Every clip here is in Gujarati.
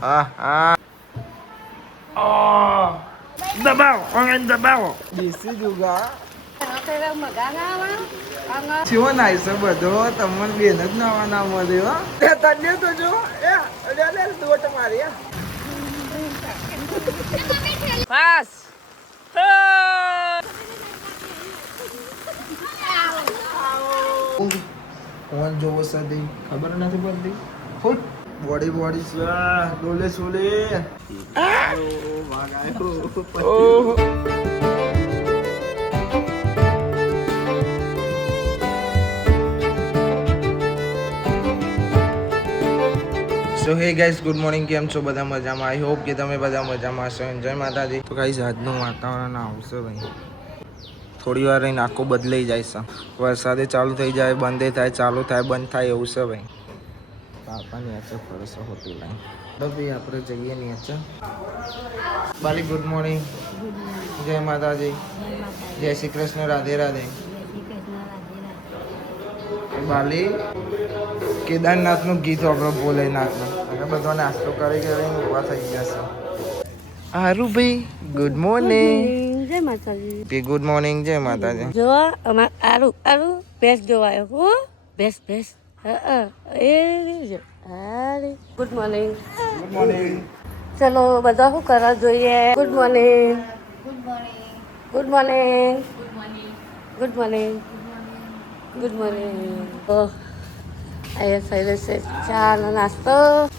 Ah. Oh. Dabaw! Ang dabaw! Busy juga. Siwa nice બધો તમને બેન જ નવા ના મળ્યો તને તો જો લે દોટ મારી પાસ કોણ જોવો સદી ખબર નથી પડતી ફૂટ બોડી છે ડોલે સોલે ઓહો સો હે ગાઈસ ગુડ મોર્નિંગ કેમ છો બધા મજામાં આઈ હોપ કે તમે બધા મજામાં હશો જય માતાજી તો ગાઈસ આજનું વાતાવરણ આવશે ભાઈ થોડી વાર રહીને આખું બદલાઈ જાય છે વરસાદે ચાલુ થઈ જાય બંધ થાય ચાલુ થાય બંધ થાય એવું છે ભાઈ પાપા નેચર ફરસો હોતું લાઈ તો ભાઈ આપણે જઈએ નેચર બાલી ગુડ મોર્નિંગ જય માતાજી જય શ્રી કૃષ્ણ રાધે રાધે બાલી કેદારનાથનું ગીત આપણે ભોલેનાથનું અને બધો નાસ્તો કરી કરીને ઊભા થઈ ગયા છે હારું ભાઈ ગુડ મોર્નિંગ જય માતાજી ભાઈ ગુડ મોર્નિંગ જય માતાજી જો અમાર આરું બેસ જોવાયો હો બેસ એ જો અરે ગુડ મોર્નિંગ ચલો બધા શું કરવા જોઈએ ગુડ મોર્નિંગ ગુડ મોર્નિંગ તો અહીંયા થઈ રહેશે ચા નો નાસ્તો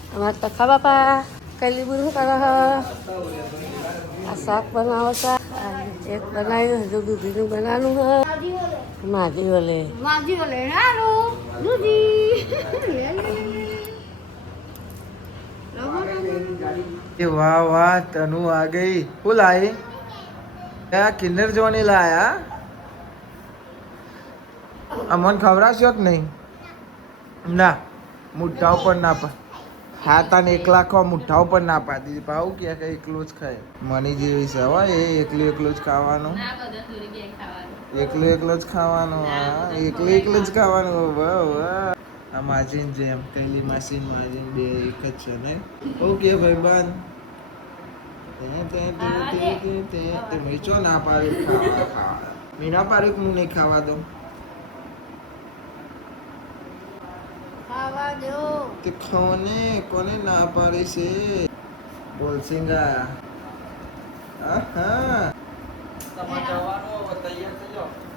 અમારે તો ખા બાપા કઈ બધું શું કરો આ શાક બનાવો છે એક બનાવ્યું હજુ દૂધીનું બનાવવાનું હોય માજી ઓલે વાહ વાહ તનુ આ ગઈ શું લાવી કિન્નર જોવાની લાયા અમન ખવડાવશો કે નહીં ના મુઠ્ઠા ઉપર ના પા હા તને એકલા ખો મુઠ્ઠા ઉપર ના પાડી પાઉ કે એકલું જ ખાય મની જેવી છે હો એ એકલું જ ખાવાનું એકલું જ ખાવાનું હા એકલું જ ખાવાનું વાહ આ માજીન જેમ પેલી માસીન માજીન બે એક જ છે ને ઓકે ભાઈ બંધ તે મીચો ના પાડ્યું ખાવા મીના પાડ્યું હું નહીં ખાવા દઉં તે કોને ના પાડી છે બોલ સિંગા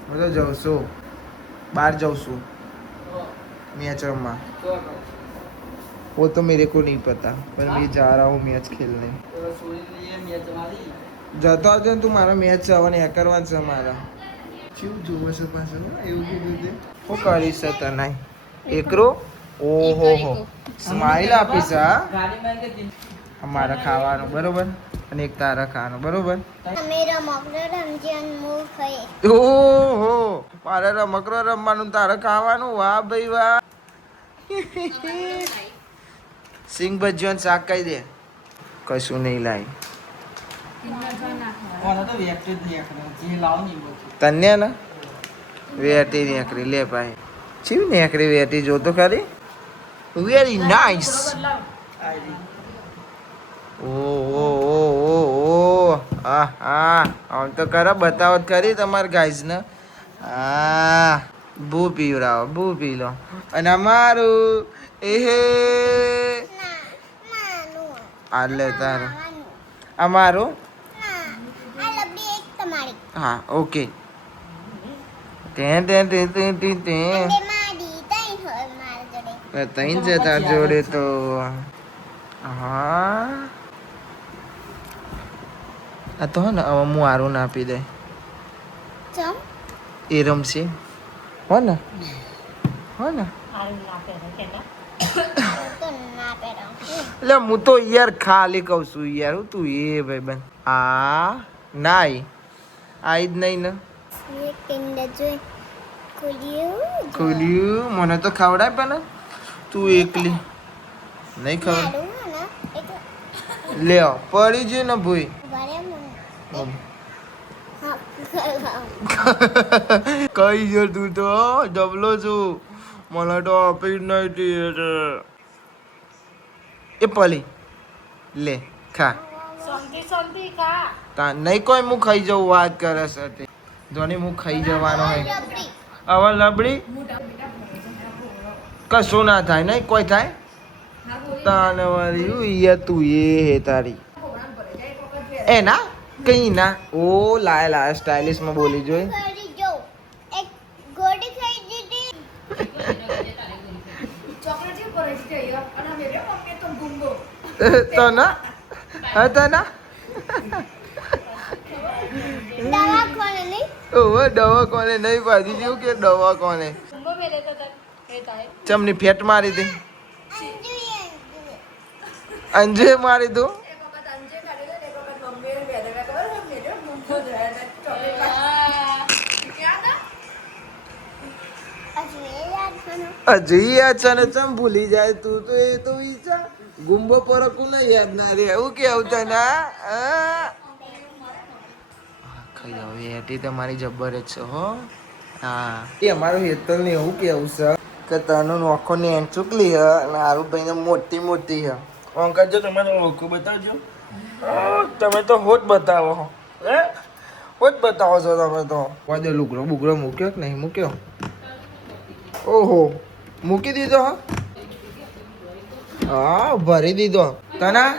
હું તો જાઉં છું બહાર જાઉં છું मैच में वो तो मेरे को नहीं पता पर मैं जा रहा हूँ मैच खेलने જતો આવજો તું મારો મેચ જવાની એ કરવાનું છે મારા શું જોવો છે પાછળ એવું કીધું તે હું કરીશ તને એકરો ઓહો હો સ્માઈલ આપીશ હા અમારા ખાવાનું બરોબર અને એક તારા ખાવાનું બરોબર ઓહો મારે રમકડો રમવાનું તારે ખાવાનું વાહ ભાઈ વાહ સિંગ ભજીયો શાક કહી દે કશું નહીં લાવી તને ને વેટી નીકળી લે ભાઈ ચીવ નીકળી વેટી જોતો ખરી વેરી નાઇસ આમ તો ખરા બતાવો ખરી તમારે ગાઈઝ ને હા બૂ પીવડાવો બૂ પી લો અને અમારું એહે આ લે તારું અમારું હા ઓકે તઈ છે તાર જોડે તો હા આ તો ને હવે હું આરું ના આપી દે એ રમશે હો ને એટલે હું તો યાર ખાલી કઉ છું યાર હું તું એ ભાઈ બન આ નાઈ આઈ જ નહીં ને ખોલ્યું મને તો ખવડાય પણ તું એકલી નહીં ખબર લે પડી જ ને ભાઈ કઈ છે તું તો ડબલો છું મને તો આપી જ નહીં એ પલી લે ખા શાંતિ શાંતિ કા તા નહીં કોઈ હું ખાઈ જવું વાત કરે છે તે જોની હું ખાઈ જવાનો હોય હવે લબડી કશું ના થાય નહીં કોઈ થાય તાને વળી ઉઈએ તું એ હે તારી એ ના કઈ ના ઓ લાય સ્ટાઇલિશ માં બોલી જોઈ તો ના હતા ના ઓવે દવા કોને નહીં પાજી જેવું કે દવા કોને ચમની ફેટ મારી દે અંજે મારી દો હજી યાદ છે ને ચમ ભૂલી જાય તું તો એ તો વિચાર ગુંબો પરકું નહીં યાદ ના રે એવું કેવું છે ને ખાઈ હવે એટી તમારી જબર જ છે હો હા એ અમારું હેતલ ને એવું કેવું છે કે તનો નોખો ને એંચુકલી હ અને આરુભાઈ ને મોટી મોટી હ અંકલ જો તમારો ઓળખો બતાવજો તમે તો હોત બતાવો હે હોત બતાવો છો તમે તો વાદે લુગડો બુગડો મૂક્યો કે નહીં મૂક્યો ઓહો મૂકી દીધો હા ભરી દીધો તના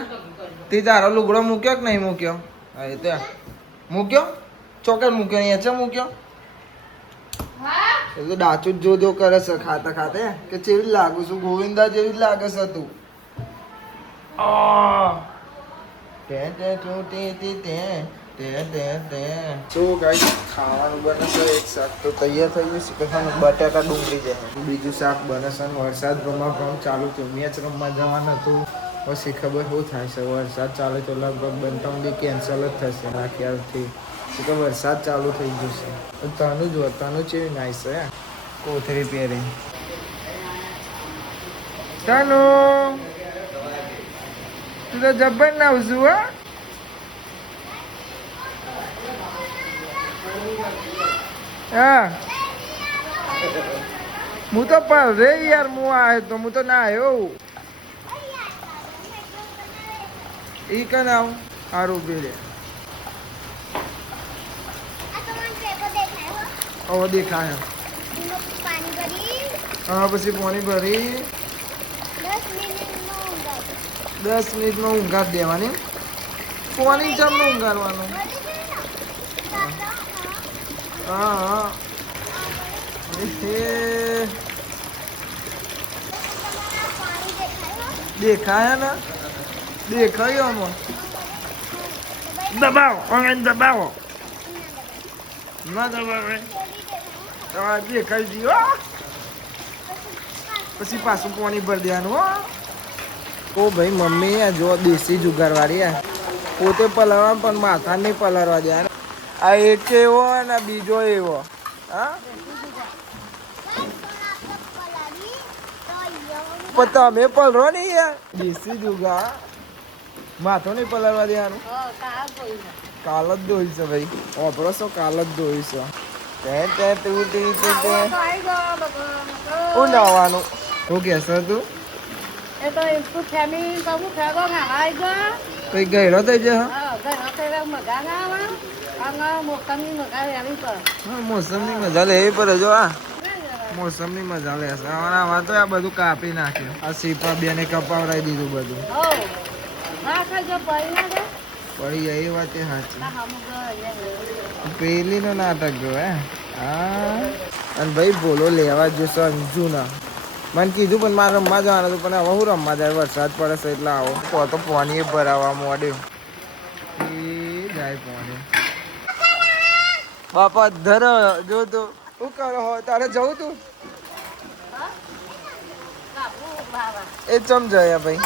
તે તારો લુગડો મૂક્યો કે નહીં મૂક્યો હા એ ત્યાં મૂક્યો ચોકર મૂક્યો અહીંયા છે મૂક્યો એ તો ડાચું જ જો કરે છે ખાતા ખાતે કે જેવી લાગુ છું ગોવિંદા જેવી જ લાગે છે તું શું કઈ ખાવાનું બને છે એક શાક તો તૈયાર થઈ ગયું છે કે બટાકા ડુંગળી જાય બીજું શાક બને છે વરસાદ રમવા ચાલુ થયો મેચ રમવા જવાનું હતું પછી ખબર શું થાય છે વરસાદ ચાલે તો લગભગ બનતા બી કેન્સલ જ થશે આ ખ્યાલથી કે વરસાદ ચાલુ થઈ જશે તનું જો તનું ચેવી નાઈસ છે કોથળી પહેરી તનુ તું તો જબ્બર ના આવશું હા હું તો પર રે યાર હું આવ્યો તો હું તો ના આવ્યો ઈ કન આવ સારું પીડે હવે દેખાય હા પછી પાણી ભરી 10 મિનિટમાં ઊંઘાડ દેવાની પાણી ચમનું ઊંઘાડવાનું હા હા દેખાય ને દેખાયો આમાં દબાવો ઓનલાઈન દબાવો ના દબાવે દેખાઈ ગયો પછી પાછું પાણી ભરી દેવાનું હો ઓ ભાઈ મમ્મી આ જો દેશી જુગારવાળી પોતે પલાળવા પણ માથા નહીં પલાળવા દે આ એક એવો અને બીજો એવો હા પણ તમે પલરો ને યાર દેશી જુગાર માથો નહીં પલાળવા દેવાનું કાલ જ દોઈ છે ભાઈ ઓપરો છો કાલ જ દોઈ છે હું નાવાનું હું કહેશો તું કઈ ગયડો થઈ જાય મોસમની મજા લે પર જો આ મોસમની મજા લે છે આમાં તો આ બધું કાપી નાખ્યું આ સીપા બેને કપાવડાવી દીધું બધું પડી એ વાત સાચી પેલી નો નાટક જો હે હા અને ભાઈ બોલો લેવા જશો અંજુ ના મને કીધું પણ મારે રમવા જવાનું હતું પણ હવે હું રમવા જાય વરસાદ પડે છે એટલે આવો તો પાણી ભરાવા માંડ્યું એ જાય પાણી બાપા ધર જો તો શું કરો હો તારે જવું તું એ ચમ જાય ભાઈ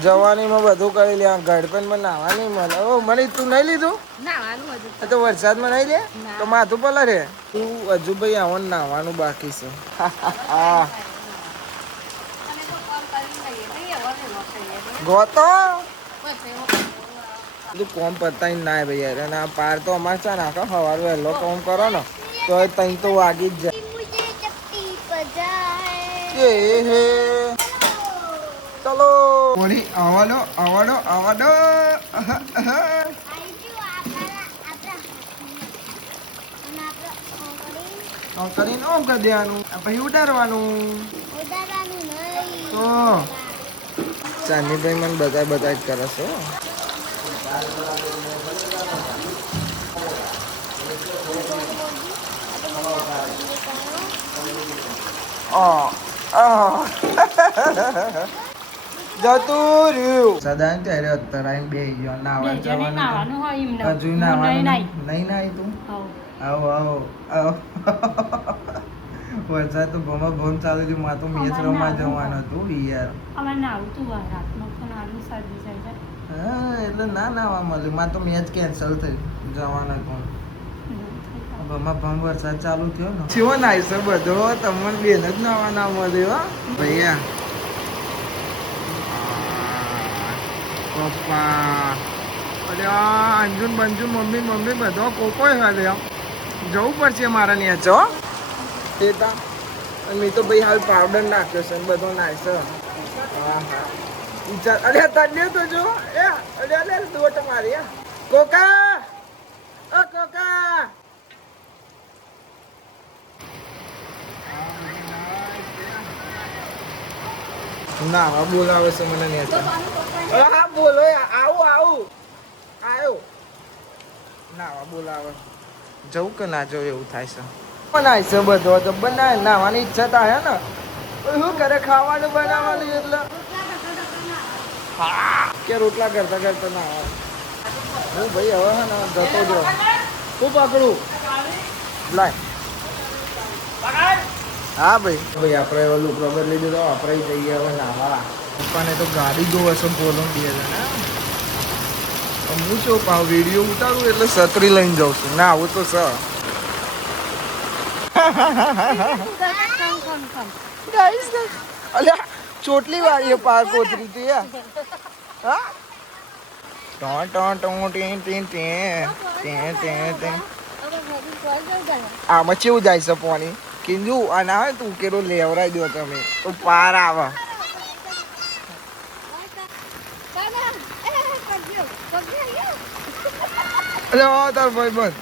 જવાનીમાં બધું કરી લે ગડપણ માં નાવાની મને ઓ મને તું નહીં લીધું તો વરસાદમાં નહીં લે તો માથું પલા રે તું હજુ ભાઈ આવવાનું નાવાનું બાકી છે ગોતો તું કોમ પતાવી ના ભાઈ યાર અને આ પાર તો અમારે છે નાખો સવારે વહેલો કોમ કરો ને તો તઈ તો વાગી જ જાય. मुझे चपटी बजाए એ હે ચલો કોણી આવવાનો આવવાનો आईजू आपला અને આપણે કરીને ઓમ કરી દેવાનું પછી ઉડાડવાનું. ઉડાડવાનું નહીં તો ચાંદીભાઈ મને બધા જ કરે છે. જતું રહ્યું સદા ત્યારે અત્યારે આવીને બે ગયો નાવા જવાનું હજુ નાવાનું નહીં નાઈ તું આવો વરસાદ તો ભમા ભમ ચાલુ થયું માં તો મેચ રમવા જવાનું હતું યાર. હા એટલે ના નાવા મળ્યું માં તો મેચ કેન્સલ થઈ જવાના હતું. ભમા ભમ વરસાદ ચાલુ થયો ને કેવો નાઈસ બધો તમને બેન જ નાવા ના મળ્યો ભૈયા. પપ્પા અરે અંજુન બંજુ મમ્મી બધો કોકોય હાલે જવું પડશે મારા ત્યાં ચો તેતા અને મેં તો ભાઈ હાલ પાવડર નાખ્યો છે ને બધો નાખ્યો છે. હા હા વિચાર અરે તને તો જો એ અરે દોટ મારી કોકા ઓ કોકા ના હા બોલાવે છે મને નહીં. હા બોલો આવું આવ્યો નાવા બોલાવે જવું કે ના જવું એવું થાય છે. બનાય છે બધો તો બનાય નાવાની ઈચ્છા થાય ને શું કરે ખાવાનું બનાવવાનું એટલે હા કે રોટલા કરતા ના હું ભાઈ હવે હે ને જતો જ રહું. શું પકડું લાય હા ભાઈ આપણે હવે લુકડો બદલી દીધો આપણે જઈએ હવે નાવા. પપ્પાને તો ગાડી જોવે છે બોલો 2 જણા. હું શું પાવ વિડીયો ઉતારું એટલે છત્રી લઈને જાઉં છું ના આવું તો સર અલ્યા ચોટલી વાળી પાર કોતરી તી હા આમાં કેવું જાય છે પાણી કિંજુ અને આવે તું કેરો લેવરાઈ દો તમે તો પાર આવે. અરે તાર ભાઈ બંધ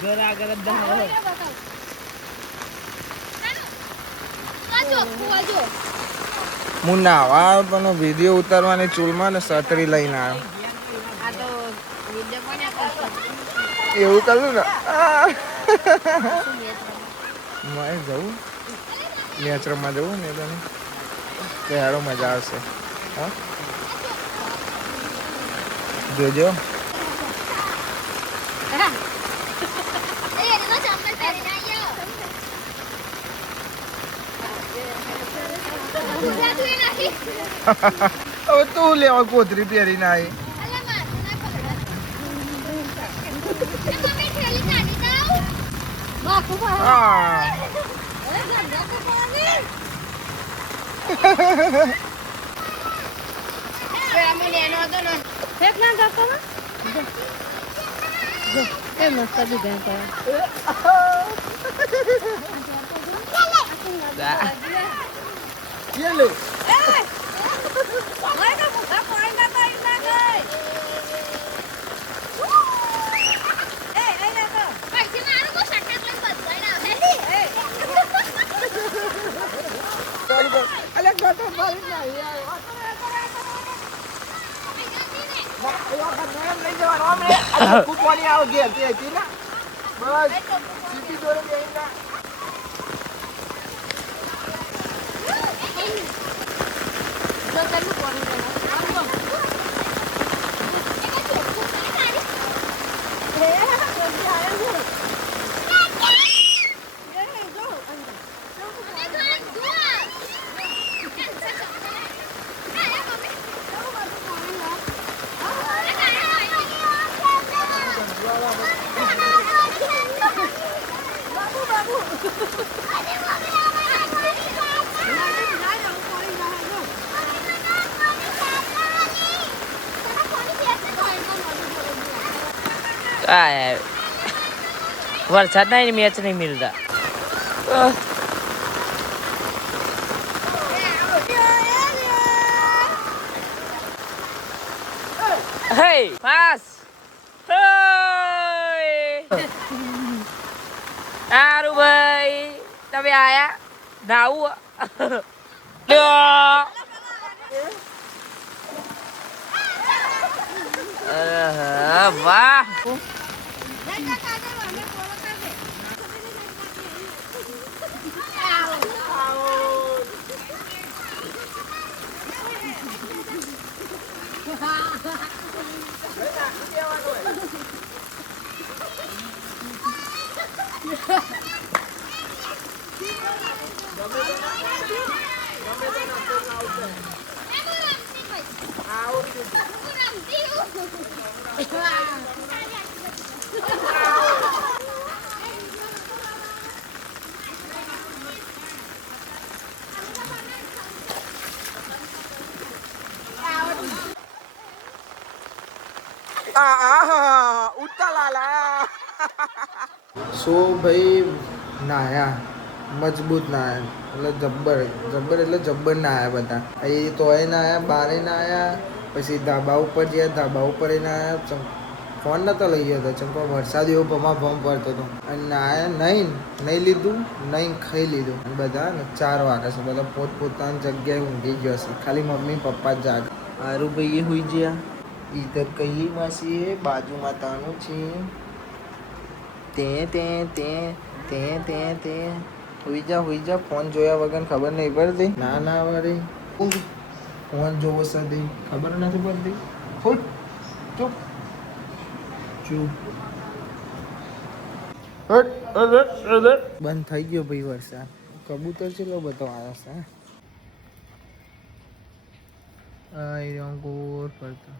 ઘર આગળ જ હું નાવા પણ વિડીયો ઉતારવાની ચૂલમાં ને છત્રી લઈને આવ્યો. એવું કર્યું ને મારે જવું નેચરમાં જવું ને તને ત્યારે મજા આવશે. હા જોજો હવે તું લેવા કોતરી પહેરીને આવી. વરસાદ નહીં મેચ નહીં મિલતા હે પાસ સારું ભાઈ તમે આયા નાવું વાહ સો ભાઈ નાયા મજબૂત નાયા એટલે જબ્બર એટલે જબ્બર નાયા બધા એ તોય નાયા બારે નાયા પછી ધાબા ઉપર ગયા ધાબા ઉપર નાયા ફોન નતો લઈ ગયો હતો ચંપા વરસાદ એવો ભમ પડતો હતો અને નાયા નહીં લીધું નહીં ખાઈ લીધું અને બધા ને 4 વાગે છે બધા પોતપોતાની જગ્યાએ ઊંઘી ગયો છે ખાલી મમ્મી પપ્પા જ જાગ હારું ભાઈ હોઈ ગયા ઈધર કઈ માસી બાજુમાં તાનું છે તે હોઈ જા ફોન જોયા વગર ખબર નહીં પડતી ના વળી ફોન જોવો સદી ખબર નથી પડતી ચૂપ બંધ થઈ ગયો ભાઈ વરસાદ કબૂતર ચેલો બધો આવ્યો છે ગોર પડતો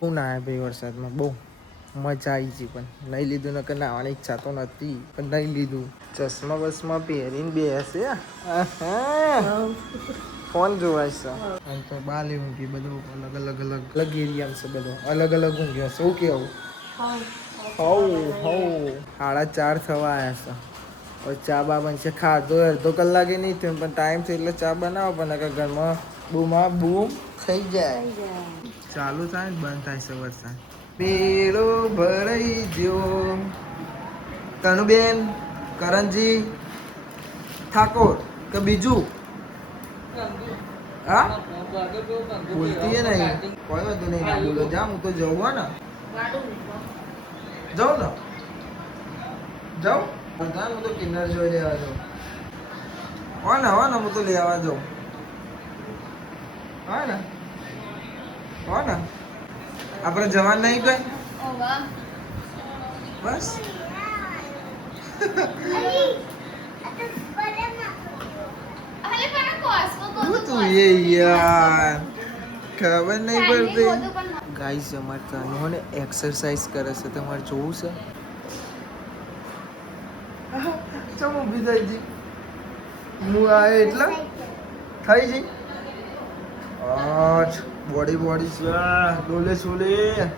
બહુ નાયા ભાઈ વરસાદમાં બહુ મજા આવી છે પણ નહીં લીધું નકર નાવાની ઈચ્છા તો નથી પણ નહીં લીધું ચશ્મા બસમાં પહેરીને બેસે ફોન જોવાય છે અને તો બાલે ઊંઘી બધું અલગ એરિયા છે બધો અલગ ઊંઘ્યો છે શું કેવું હવ 4:30 થવા આવ્યા છે હવે ચા બા બનશે ખાધો અડધો કલાકે નહીં થયો પણ ટાઈમ છે એટલે ચા બનાવો પણ ઘરમાં બૂમ થઈ જાય ચાલુ થાય બંધ થાય છે વરસાદ મેળો ભરાઈ ગયો કનુબેન કરણજી ઠાકોર કે બીજું હા બોલતી હે નહીં કોઈ વાંધો નહીં ના બોલો જા હું તો જવું ને જાઉં હું તો કિન્નર જોઈ લેવા જાઉં હો ને હું તો લેવા જાઉં હા ને આપણે જવાનું નહીં કઈ બસ તું એ યાર ખબર નહીં પડતી ગાઈસ અમારે કાનો ને એક્સરસાઇઝ કરે છે તમારે જોવું છે ચમ ઊભી થઈ જી હું આવે એટલે થઈ જઈ બોડી છે ડોલે છોલે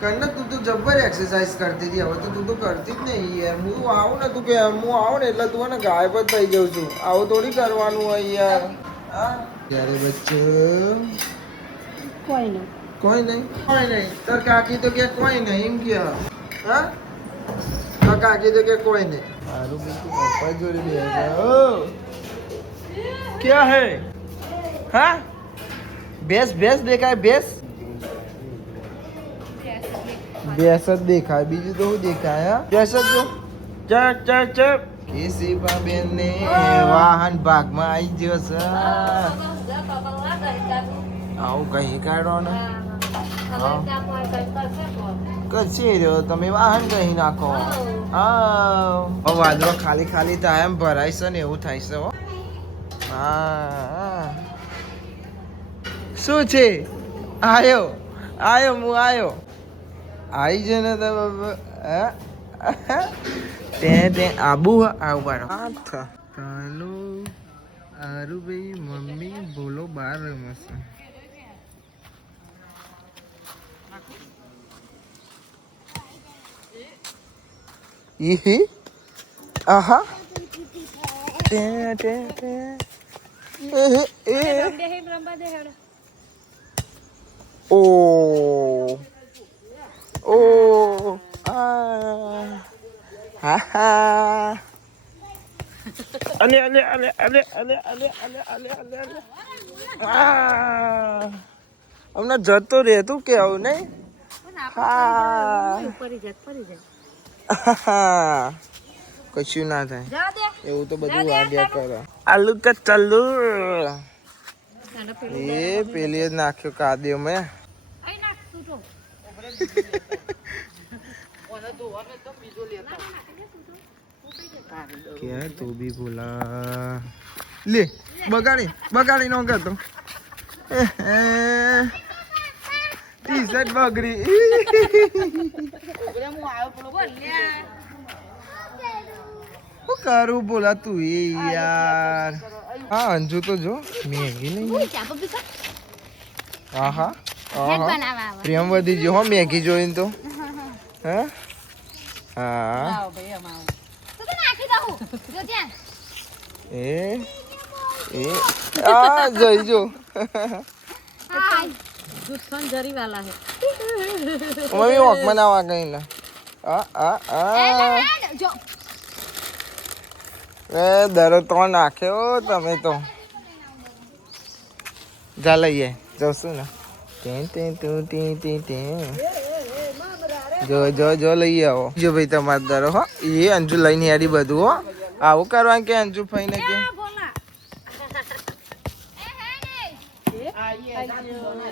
કન્ન તું તો જબ્બર એક્સરસાઇઝ કરતી હતી હવે તો તું તો કરતી જ નહીં યાર હું આવું ને તું કે હું આવું ને એટલે તું ને ગાયબ જ થઈ જાઉં છું આવું થોડી કરવાનું હોય યાર હા ત્યારે બચ્ચે કોઈ નહીં તાર કાકી તો કે કોઈ નહીં એમ કે હા કાકી તો કે કોઈ નહીં મારું બિલકુલ પપ્પા જોડે બે ક્યાં હે હા ભેંસ દેખાય ભેંસ જ દેખાય બીજું તો શું દેખાય હા ભેંસ જ ચપ કેસીબા બેન ને વાહન ભાગમાં આવી ગયો છે આવું કહી કાઢો ને કચ્છી રહ્યો તમે વાહન કહી નાખો હા વાદળો ખાલી થાય એમ ભરાય છે ને એવું થાય છે હો હા શું છે આયો હું આવી છે ને તે આબુ આવું પાડો કાનુ બહાર મસ્ત ઈ આહા ટે ટે ટે એ ઓ ઓ આ હા હા અલે અલે અલે અલે અલે અલે અલે અલે અલે અલે આ હમણાં જતો રે તું કે આવું નહીં હા કશું ના થાય એવું તો બધું વાગ્યા કરે આલુ કે ચાલુ એ પેલી જ નાખ્યો કાદ્યો મેં क्या तू भी बोला ले बगाड़ी नो करतो टी शर्ट बगड़ी वो करू बोला तू ये यार हाँ अंजू तो जो मैगी नहीं हाँ प्रियमवती जो हाँ मैगी જોઈને તો હા હા એ આ જઈ જો મમ્મી વોક બનાવવા ગઈ ને એ દરો તો નાખ્યો તમે તો જા લઈએ જશું ને જો લઈ આવો જો ભાઈ તમારે દરો હો એ અંજુ લઈને યારી બધું હો આવું કરવાનું કે અંજુ ભાઈને કે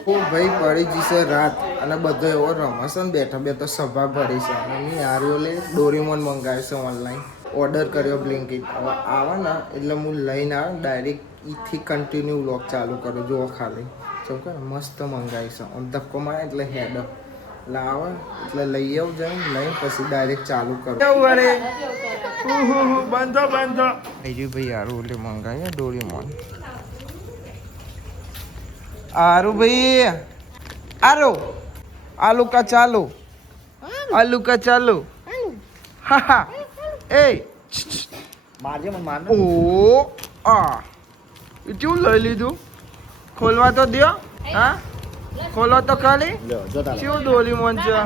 ઓ ભાઈ પડી જશે રાત અને બધો એવો રમશે ને બેઠા સભા ભરી છે મમ્મી યારીઓ લે ડોરીમોન મંગાવ્યો છે ઓનલાઈન ઓર્ડર કર્યો બ્લિંકિટ હવે આવે ને એટલે હું લઈને આવે ડાયરેક્ટ ઈથી કન્ટિન્યુ વ્લોગ ચાલુ કરું જુઓ ખાલી ચમકે મસ્ત મંગાવી છે આમ ધક્કો મારે એટલે હેડ એટલે આવે એટલે લઈ આવું જાય લઈને પછી ડાયરેક્ટ ચાલુ કરું બંધો બીજું ભાઈ યારું એટલે મંગાવી ડોરીમોન आरू भाई आरो आलू का चालू हा हा ए मारजे मन मारना ओ आ क्यों લઈ લીધું ખોલવા તો દયો હા ખોલો તો ખાલી લ્યો જો તારે ક્यों ડોરીમોન છે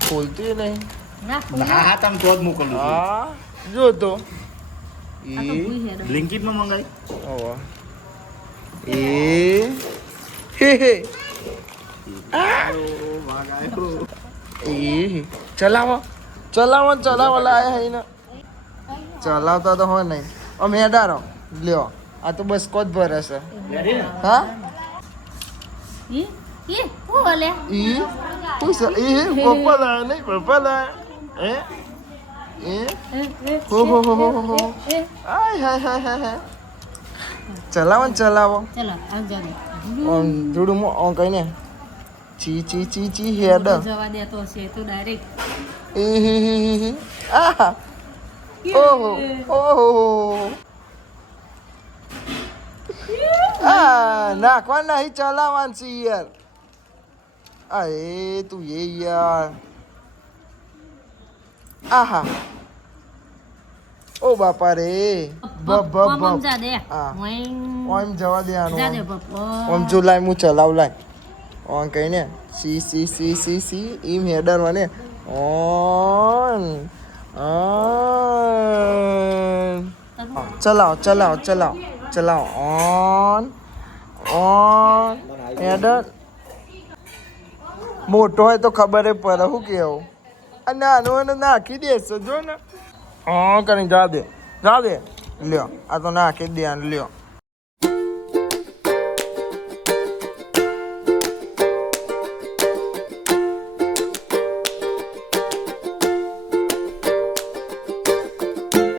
ખોલતી નહીં ના તમ તો જ મોકલું હા જો તો ઈ બ્લિંકિટ માં મંગાઈ ઓવા એ હે હે એ ચલાવો લાયા હે ને ચલાવતા તો હોય નહીં અમે હેડારો લ્યો આ તો બસ કોત ભરે છે હા ઈ પૂછ ઈ પપ્પા લાયા નહીં પપ્પા લાયા એ હો આય હાય ચલાવો ઓમ જોડું ઓમ કઈને ચી હેડ જવા દે તો છે તો ડાયરેક્ટ આહા ઓહો નાખવા નહીં ચલાવવાનું છે યાર અરે તું એ યાર આહા ઓ બાપા રે બબ ઓમ જવા દે આનું ઓમ જો લાઈ હું ચલાવ લાઈ ઓન કઈને સી ઈમ હેડર મને ઓન ચલાવ ઓન હેડર મોટો હોય તો ખબર પડે શું કેવું અને નાનું એને નાખી દેશે જો ને કરીને જા દે લ્યો આ તો નાખી દે લ્યો